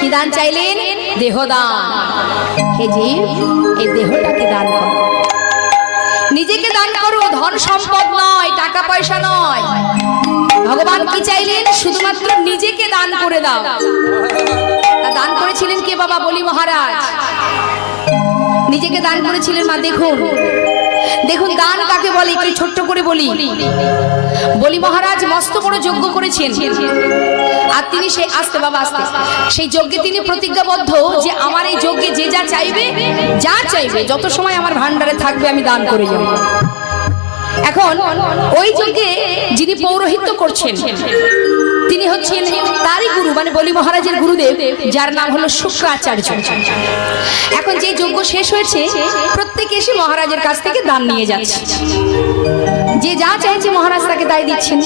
কি দান চাইলেন? দেহদান। হে জীব, এই দেহটাকে দান করো। নিজেকে দান করো, ধন সম্পদ নয়, টাকা পয়সা নয়। ভগবান কি চাইলেন? শুধুমাত্র নিজেকে দান করে দাও। তা দান করেছিলেন কে বাবা? বলি মহারাজ। নিজেকে দান করেছিলেন মা, দেখুন। দেখুন, দান কাকে বলে? একটু ছোট্ট করে বলি। বলি মহারাজ, মস্ত বড় যজ্ঞ করেছেন। আর তিনি সেই আসতে, বাবা, আসতে। সেই যজ্ঞে তিনি প্রতিজ্ঞাবদ্ধ যে আমার এই যজ্ঞে যে যা চাইবে যা চাইবে, যত সময় আমার ভান্ডারে থাকবে, আমি দান করে যাব এখন ওই যজ্ঞে যিনি পৌরোহিত্য করছেন, তিনি হচ্ছেন তারই গুরু মানে বলি মহারাজের গুরুদেব, যার নাম হলো শুক্রাচার্য এখন যে যজ্ঞ শেষ হয়েছে, প্রত্যেকে এসে মহারাজের কাছ থেকে দান নিয়ে যাচ্ছে। যে যা চাইছে মহারাজ তাকে দায় দিচ্ছেন।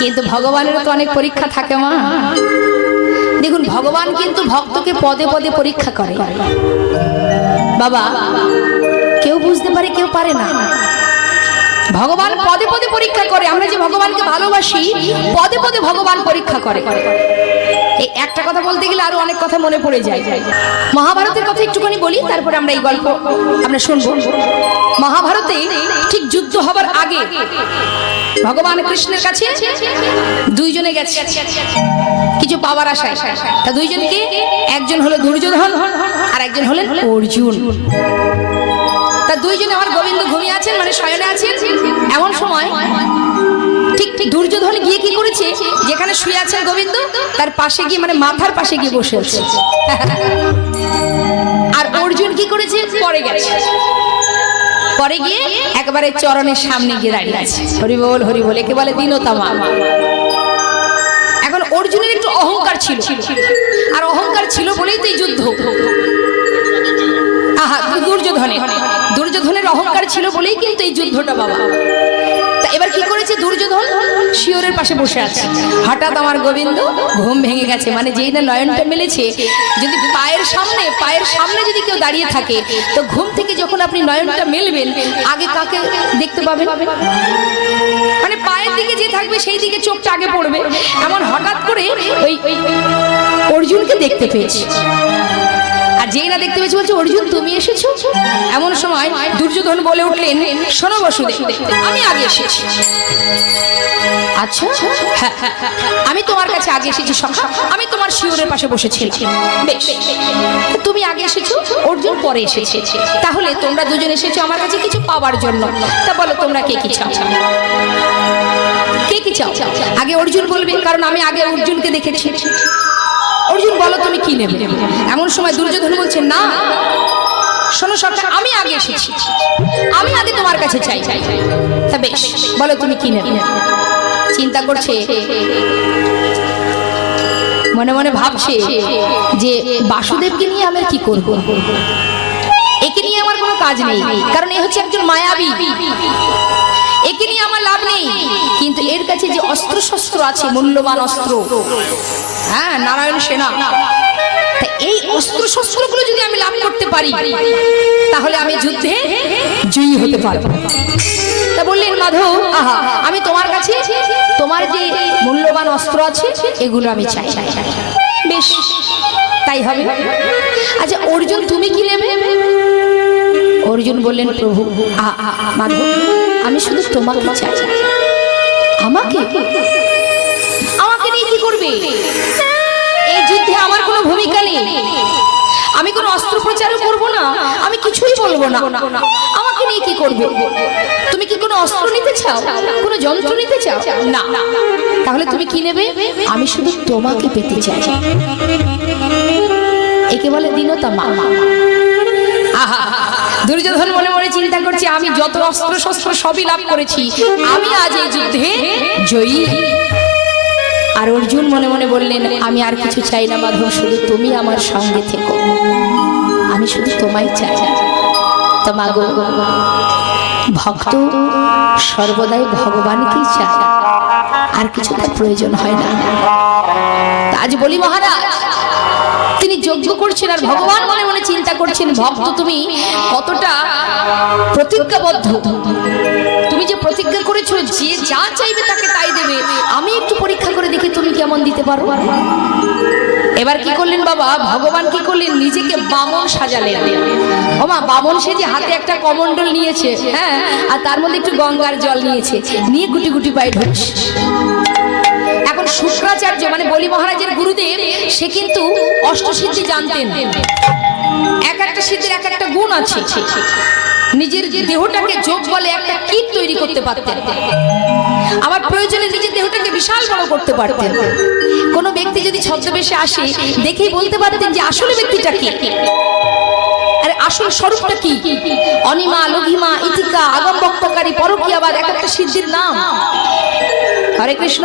কিন্তু ভগবানের তো অনেক পরীক্ষা থাকে মা। দেখুন, ভগবান কিন্তু ভক্তকে পদে পদে পরীক্ষা করে। বাবা, কেউ বুঝতে পারে, কেউ পারে না। ভগবান পদে পদে পরীক্ষা করে। আমরা যে ভগবানকে ভালোবাসি, পদে পদে ভগবান পরীক্ষা করে। এই একটা কথা বলতে গেলে আরও অনেক কথা মনে পড়ে যায়। মহাভারতের কথা একটুখানি বলি, তারপরে আমরা এই গল্প আমরা শুনব। মহাভারতে ঠিক যুদ্ধ হবার আগে ভগবান কৃষ্ণের কাছে দুইজনে গেছে। কিছু পাওয়ার আশায়। তা দুইজনকে একজন হলো দুর্যোধন আর একজন হলেন অর্জুন। তা দুইজনে আমার গোবিন্দ ঘুমিয়ে আছেন মানে শয়নে আছেন। এমন সময় ঠিক ঠিক দুর্যোধন গিয়ে কি করেছে? যেখানে শুয়ে আছেন গোবিন্দ, তার পাশে গিয়ে মানে মাথার পাশে গিয়ে বসে আছে। আর অর্জুন কি করেছে? পরে গেছে। পরে গিয়ে একবারে চরণের সামনে গিয়ে দাঁড়িয়ে আছে। হরি বল হরি বল, একে বলে দিনতামা। এখন অর্জুনের একটু অহংকার ছিল। আর অহংকার ছিল বলেই তো এই যুদ্ধ। আহা দুর্যোধনের দুর্যোধনের অহংকার ছিল বলেই কিন্তু এই যুদ্ধটা বাবা। এবার কি করেছে দুর্যোধন? শিওরের পাশে বসে আছে। হঠাৎ আমার গোবিন্দ ঘুম ভেঙে গেছে। মানে যেই না নয়নটা মেলেছে, যদি পায়ের সামনে পায়ের সামনে যদি কেউ দাঁড়িয়ে থাকে, তো ঘুম থেকে যখন আপনি নয়নটা মেলবেন, আগে কাকে দেখতে পাবেন? মানে পায়ের দিকে যে থাকবে, সেই দিকে চোখটা আগে পড়বে। এমন হঠাৎ করে ওই অর্জুনকে দেখতে পেয়েছি। যেই না দেখতে পেয়েছি বলছে অর্জুন তুমি এসেছ? এমন সময় দুর্যোধন বলে উঠলেন শোনো বসুদেব আমি আগে এসেছি। আচ্ছা? হ্যাঁ, হ্যাঁ, হ্যাঁ, আমি তোমার কাছে আগে এসেছি সখা। আমি তোমার শিওরের পাশে তা তুমি আগে এসেছ অর্জুন পরে এসেছে। তাহলে তোমরা দুজন এসেছ আমার কাছে কিছু পাওয়ার জন্য। তা বলো তোমরা কে কি চাও? কে কি চাও? আগে অর্জুন বলবে কারণ আমি আগে অর্জুনকে দেখেছি। অর্জুন, বলো তুমি কি নেবে? এমন সময় দুর্যোধন বলছে, না, শোনো সরকার, আমি আগে এসেছি। আমি আগে তোমার কাছে চাই। তা বেশ, বলো তুমি কি নেবে? চিন্তা করছে, মনে মনে ভাবছে যে বাসুদেবকে নিয়ে আমি কি করব? একে নিয়ে আমার কোনো কাজ নেই, কারণ এ হচ্ছে একজন মায়াবী। একে নিয়ে আমার লাভ নেই। কিন্তু এর কাছে যে অস্ত্র শস্ত্র আছে মূল্যবান অস্ত্র হ্যাঁ নারায়ণ সেনা এই অস্ত্র শস্ত্রগুলো যদি আমি লাভ করতে পারি তাহলে আমি যুদ্ধে জয়ী হতে পারব। তা বললেন মাধব আহা আমি তোমার কাছে তোমার যে মূল্যবান অস্ত্র আছে এগুলো আমি চাই। বেশ তাই হবে। আচ্ছা অর্জুন তুমি কি নেবে? অর্জুন বললেন প্রভু আ আ আ, মাধব আমি শুধু তোমাকে চাই। আমাকে? আমাকে? নিয়ে কি করবে? এই যুদ্ধে আমার কোনো ভূমিকা নেই। আমি কোনো অস্ত্র প্রচারও করব না। আমি কিছুই বলব না। আমাকে নিয়ে কি করবে? তুমি কি কোনো অস্ত্র নিতে চাও? কোনো যন্ত্র নিতে চাও? না। তাহলে তুমি কি নেবে? আমি শুধু তোমাকে পেতে চাই। একে বলে দিনতা মা। আহা, দুর্যোধন মনে মনে চিন্তা করছে, আমি যত অস্ত্র শস্ত্র সবই লাভ করেছি, আমি আজ এই যুদ্ধে জয়ী। আর অর্জুন মনে মনে বললেন, আমি আর কিছু চাই না মাধব, শুধু তুমি আমার সঙ্গে থেকো। আমি শুধু তোমায় চাই। তো মাগো, ভক্ত সর্বদাই ভগবানকেই চায়। আর কিছু তার প্রয়োজন হয় না। আজ বলি মহারাজ তিনি যজ্ঞ করছেন আর ভগবান মনে মনে চিন্তা করছেন, ভক্ত, তুমি কতটা প্রতিজ্ঞাবদ্ধ? তুমি যে প্রতিজ্ঞা করেছ, যে যা চাইবে তাকে তাই দেবে। আমি একটু পরীক্ষা করে দেখি তুমি কেমন দিতে পারো। এবার কি করলেন বাবা? ভগবান কি করলেন? নিজেকে বামন সাজালেন। ওমা বামন সে যে হাতে একটা কমন্ডল নিয়েছে হ্যাঁ? আর তার মধ্যে একটু গঙ্গার জল নিয়েছে। নিয়ে গুটি গুটি পায়ে ঢুকছে শুক্রাচার্য মানে বলি মহারাজের গুরুদেব, সে কিন্তু অষ্টসিদ্ধি জানতেন। এক একটা সিদ্ধির এক একটা গুণ আছে। নিজের দেহটাকে যোগ বলে একটা কীট তৈরি করতে পারতেন। আবার প্রয়োজনে নিজের দেহটাকে বিশাল বড় করতে পারতেন। কোনো ব্যক্তি যদি ছদ্মবেশে আসে, দেখেই বলতে পারতেন যে আসলে ব্যক্তিটা কি? আরে আসল স্বরূপটা কি? অনিমা লঘিমা ইতিকা আগম, বক্তকারী পরকীয়াবাদ এক একটা সিদ্ধির নাম। হরে কৃষ্ণ।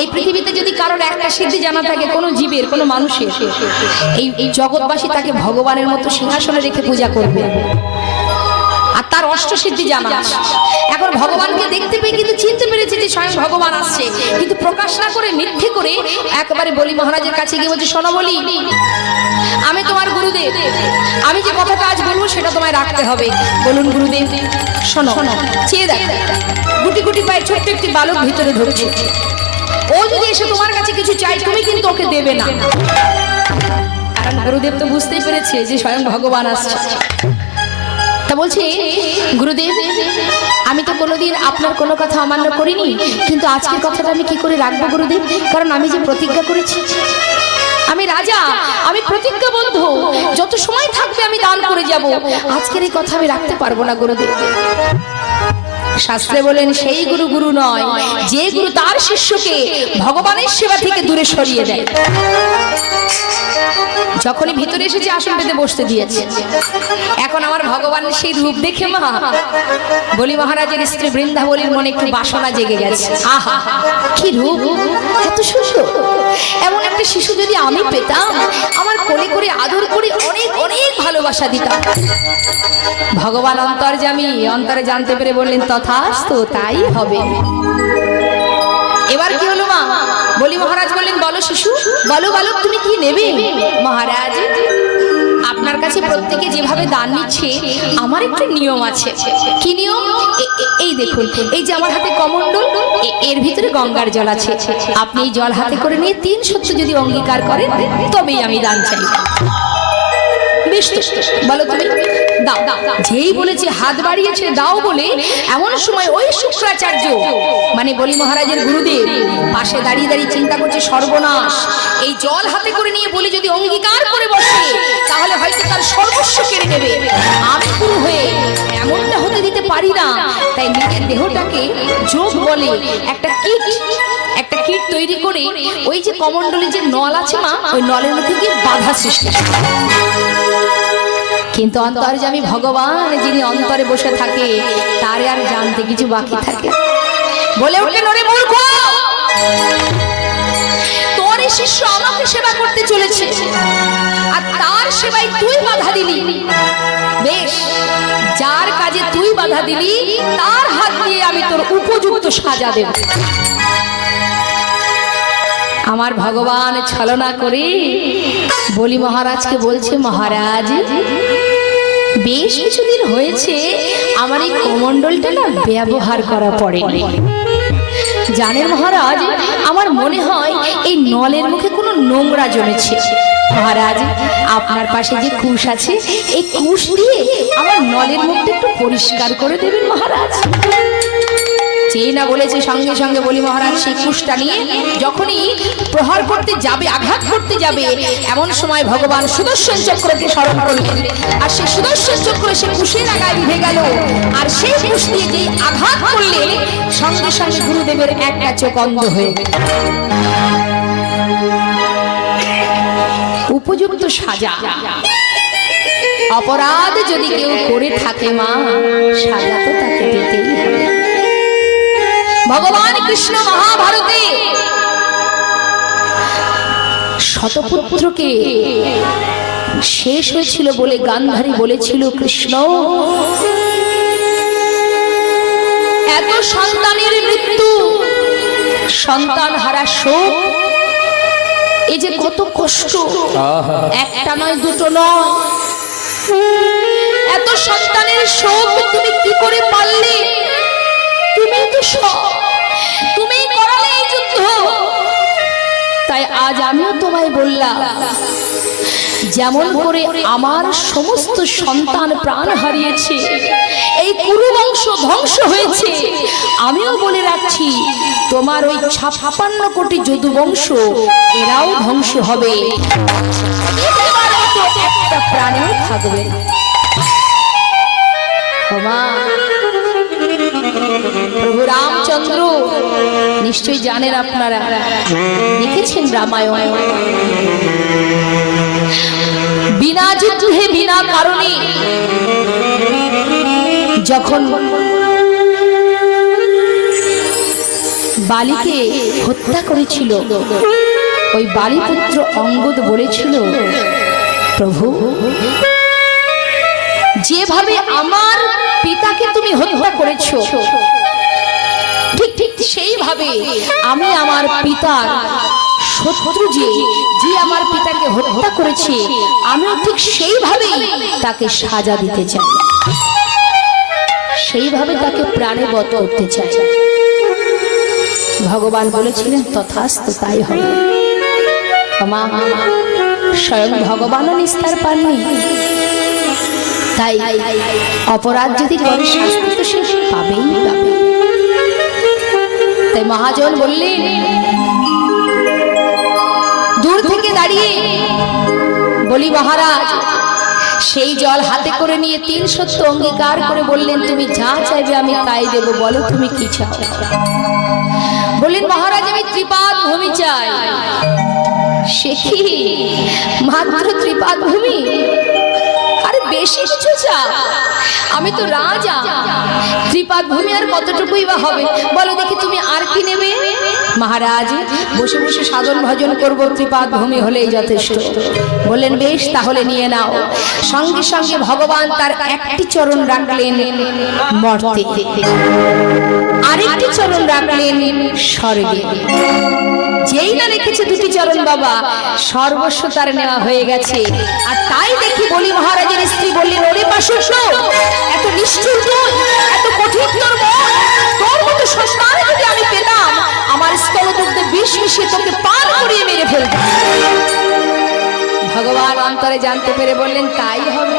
এই পৃথিবীতে যদি কারোর একটা সিদ্ধি জানা থাকে, কোনো জীবের, কোনো মানুষের, এই এই জগৎবাসী তাকে ভগবানের মতো সিংহাসনে রেখে পূজা করবে। আর তার অষ্ট সিদ্ধি জানা এখন ভগবানকে দেখতে পেয়ে কিন্তু চিনতে পেরেছে যে স্বয়ং ভগবান আসছে। কিন্তু প্রকাশ না করে মিথ্যে করে একেবারে বলি, মহারাজের কাছে গিয়ে বলছে, শোনো বলি আমি তোমার গুরুদেব। আমি যে কথাটা আজ বলব সেটা তোমায় রাখতে হবে। বলুন গুরুদেব, শোনো, চেয়ে দেখ। গুটি গুটি পায়ে ছোট্ট একটি বালক ভিতরে ঢুকছে। ও যদি এসে তোমার কাছে কিছু চাই তুমি কিন্তু ওকে দেবে না। গুরুদেব তো বুঝতেই পেরেছে যে স্বয়ং ভগবান আসছে। তা বলছি, গুরুদেব, আমি তো কোনোদিন আপনার কোনো কথা অমান্য করিনি, কিন্তু আজকের কথাটা আমি কি করে রাখব গুরুদেব? কারণ আমি যে প্রতিজ্ঞা করেছি আমি রাজা, আমি প্রতিজ্ঞাবদ্ধ যত সময় থাকবে আমি দান করে যাব। আজকের এই কথা আমি রাখতে পারব না, গুরুদেব। শাস্ত্রে বলেন, সেই গুরু গুরু নয়, যে গুরু তার শিষ্যকে ভগবানের সেবা থেকে দূরে সরিয়ে দেয়। যখনই ভিতরে এসেছি আসন পেতে বসতে দিয়েছে। এখন আমার ভগবানের সেই রূপ দেখে মা, বলি মহারাজের স্ত্রী বৃন্দাবলীর মনে একটু বাসনা জেগে গেছে। আহা, কি রূপ, এত শিশু এমন একটা শিশু যদি আমি পেতাম, আমার কোলে করে আদর করে অনেক অনেক ভালোবাসা দিতাম। ভগবান অন্তর্জামী অন্তরে জানতে পেরে বললেন, তথাস্তু তাই হবে। এবার কি হলো মা? বলি, মহারাজ বললেন বলো শিশু, বলো বালক তুমি কি নেবে? মহারাজ, আপনার কাছে প্রত্যেকে যেভাবে দান নিচ্ছে, আমার একটু নিয়ম আছে। কি নিয়ম? এই দেখুন, এই যে আমার হাতে কমণ্ডল এর ভিতরে গঙ্গার জল আছে। আপনি এই জল হাতে করে নিয়ে তিন সত্য যদি অঙ্গীকার করেন, তবেই আমি দান চাই। বেশ বলো তুমি। দাও। যেই বলেছে হাত বাড়িয়েছে, দাও বলে এমন সময় ওই শুক্রাচার্য মানে বলি মহারাজের গুরুদেব, পাশে দাঁড়িয়ে দাঁড়িয়ে চিন্তা করছে সর্বনাশ। এই জল হাতে করে নিয়ে বলি যদি অঙ্গীকার করে বসে, তাহলে হয়তো তার সর্বস্ব কেড়ে নেবে। আমি গুরু হয়ে এমনটা হতে দিতে পারি না। তাই নিজের দেহটাকে যোগ বলে একটা কিট একটা কিট তৈরি করে ওই যে কমণ্ডলে যে নল আছে মা, ওই নলের মধ্যে গিয়ে বাধা সৃষ্টি। কিন্তু অন্তর্যামী ভগবান যিনি অন্তরে বসে থাকে, তারে আর জানতে কিছু বাকি থাকে। বলে উঠলেন মূর্খ! তোর শিষ্য আমাকে সেবা করতে চলেছে, আর তার সেবায় তুই বাধা দিলি। বেশ, যার কাজে তুই বাধা দিলি, তার হাত দিয়ে আমি তোর উপযুক্ত সাজা দেব। আমার ভগবান ছলনা করে বলি, মহারাজকে বলছে, মহারাজ বেশ কিছুদিন হয়েছে, আমার এই কমণ্ডলটা না ব্যবহার করা পড়ে। জানেন মহারাজ, আমার মনে হয় এই নলের মুখে কোনো নোংরা জমেছে। মহারাজ, আপনার পাশে যে কুশ আছে, এই কুশ দিয়ে আমার নলের মুখটা একটু পরিষ্কার করে দেবেন মহারাজ। চেয়ে না বলেছে, সঙ্গে সঙ্গে বলি মহারাজ, সেই কুশটা নিয়ে যখনই প্রহার করতে যাবে, আঘাত করতে যাবে, এমন সময় ভগবান সুদর্শন চক্রকে স্মরণ করলেন। আর সেই সুদর্শন চক্র সে কুশের আগায় বিঁধে গেল। আর সেই কুশ দিয়ে যে আঘাত করলেন সঙ্গে সঙ্গে গুরুদেবের একটা চোখ অন্ধ হয়ে। উপযুক্ত সাজা। অপরাধ যদি কেউ করে থাকে মা, সাজা তো তাকে পেতেই ভগবান কৃষ্ণ মহাভারতে। শতপুত্রকে শেষ হয়েছিল বলে গান্ধারী বলেছিল, কৃষ্ণ, এত সন্তানের মৃত্যু, সন্তান হারা শোক। এই যে কত কষ্ট, একটা নয়, দুটো নয়। এত সন্তানের শোক তুমি কি করে পারলে? সব তুমি এই যুদ্ধ। আজ আমিও তোমায় বললাম, যেমন করে আমার সমস্ত সন্তান প্রাণ হারিয়েছে, এই কুরু বংশ ধ্বংস হয়েছে, আমিও বলে রাখছি, তোমার ওই ছাপান্ন কোটি যদু বংশ এরাও ধ্বংস হবে। একটা প্রাণেও থাকবে না। রামচন্দ্র। নিশ্চয়ই জানেন আপনারা। লিখেছেন রামায়ণ? বিনা যুদ্ধে, বিনা কারণে যখন বালিকে হত্যা করেছিল, ওই বালিপুত্র অঙ্গদ বলেছিল, প্রভু, যেভাবে আমার পিতাকে তুমি হত্যা করেছ সেইভাবে আমি আমার পিতার শত্রু যে যে আমার পিতাকে হত্যা করেছে, আমিও ঠিক সেইভাবেই তাকে সাজা দিতে চাই। সেইভাবে তাকে প্রাণে বত করতে চাই। ভগবান বলেছিলেন, তথাস্ত তাই হবে। স্বয়ং ভগবানও নিস্তার পাননি। তাই অপরাধ যদি করে শাস্তি তো পাবেই পাবে। তাই মহাজন বললেন, দূর থেকে দাঁড়িয়ে বলি মহারাজ, সেই জল হাতে করে নিয়ে তিন সত্য অঙ্গীকার করে বললেন, তুমি যা চাইবে আমি তাই দেব, বলো তুমি কি চাও? বললেন, মহারাজ, আমি ত্রিপাদ ভূমি চাই। সে কি? মাত্র ত্রিপাদ ভূমি? বেশি কিছু চা আমি তো রাজা। ত্রিপাদ ভূমি আর কতটুকুই বা হবে? বলো দেখি তুমি আর কি নেবে? মহারাজ, বসে বসে সাধন ভজন করব, ত্রিপাদ ভূমি হলেই যথেষ্ট। বললেন, বেশ, তাহলে নিয়ে নাও। সঙ্গে সঙ্গে ভগবান তার একটি চরণ রাখলেন আরেকটি চরণ রাখলেন, স্বর্গে। যেই না রেখেছে দুটি চরণ বাবা। সর্বস্ব তার নেওয়া হয়ে গেছে। আর তাই দেখি বলি মহারাজের স্ত্রী বললেন ওরে পাশুষ এত নিষ্ঠুর তুই, এত কঠিন তোর তোর মতো সস্তান যদি আমি পেতাম আমার স্থলদুগ্ধে বিষ মিশিয়ে তোকে পান করিয়ে মেরে ফেলতাম। ভগবান অন্তরে জানতে পেরে বললেন তাই হবে।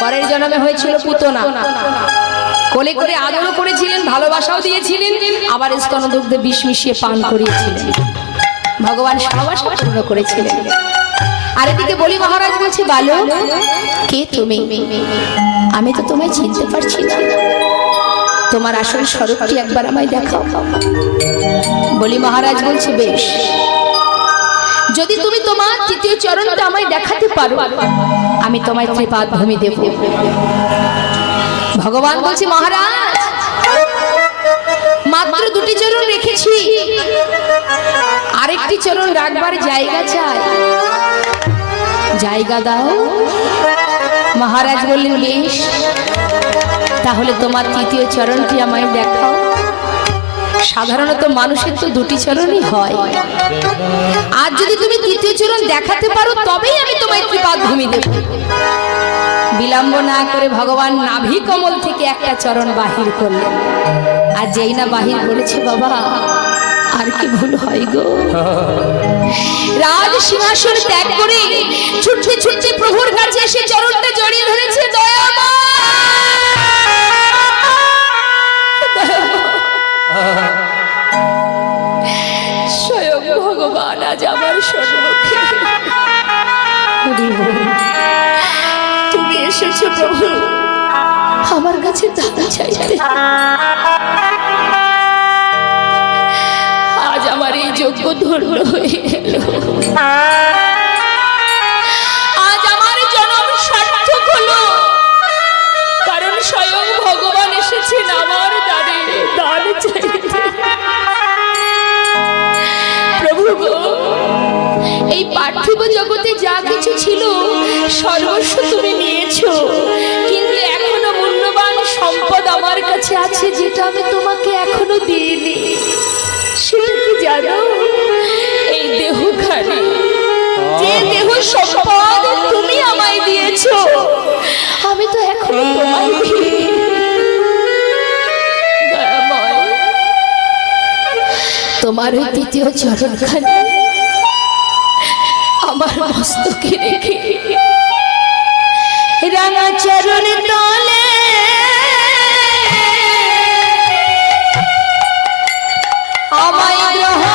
পরের জন্মে হয়েছিল পুতনা। কোলে করে আদরও করেছিলেন, ভালোবাসাও দিয়েছিলেন, আবার স্তনদুগ্ধে বিষ মিশিয়ে পান করিয়েছিলেন। ভগবান সবাস পূর্ণ করেছিলেন। আর এদিকে বলি মহারাজ বলছে, বালো, কে তুমি? আমি তো তোমায় চিনতে পারছি না। তোমার আসল স্বরূপটি একবার আমায় দেখাও। বলি মহারাজ বলছে, বেশ। যদি তুমি তোমার তৃতীয় চরণটা আমায় দেখাতে পারো, আমি তোমায় ত্রিপাদ ভূমি দেব। ভগবান বলছি, মহারাজ, মাত্র দুটি চরণ রেখেছি। আরেকটি চরণ রাখবার জায়গা চাই। জায়গা দাও। মহারাজ বললেন, বেশ, তাহলে তোমার তৃতীয় চরণটি আমায় দেখাও। সাধারণত মানুষের তো দুটি চরণই হয়। আর যদি তুমি তৃতীয় চরণ দেখাতে পারো, তবেই আমি তোমায় ত্রিপাদ ভূমি দেব। বিলম্ব না করে ভগবান নাভি কমল থেকে একটা চরণ বাহির করলেন। আর যেই না বাহির করেছে বাবা, আর কি ভুল হয় গো? রাজ সিংহাসন ত্যাগ করে ছুটতে ছুটতে প্রভুর কাছে এসে চরণটা জড়িয়ে ধরেছে। দয়া স্বয়ং ভগবান আজ আমার তুমি প্রভু আমার কাছে দান চাইতে আজ আমার এই যোগ্য হয়ে গেল আজ আমার সার্থক হলো। কারণ স্বয়ং ভগবান এসেছেন আমার দ্বারে। দান চাইতে প্রভু এই পার্থিব জগতে যা কিছু ছিল, সর্বস্ব তুমি কিন্তু এখনও মূল্যবান সম্পদ আমার কাছে আছে যেটা আমি তোমাকে এখনও দিইনি। সেটা কি জানো? এই দেহখানি, যে দেহ সম্পদ তুমি আমায় দিয়েছ, আমি তো এখনও তোমায় তোমার ওই দ্বিতীয় চরণখানি আমার মস্তকে রেখে রাঙা চরণ তলে। আমায় গ্রহ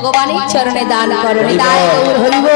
ভগবানের চরণে দান করো হরিব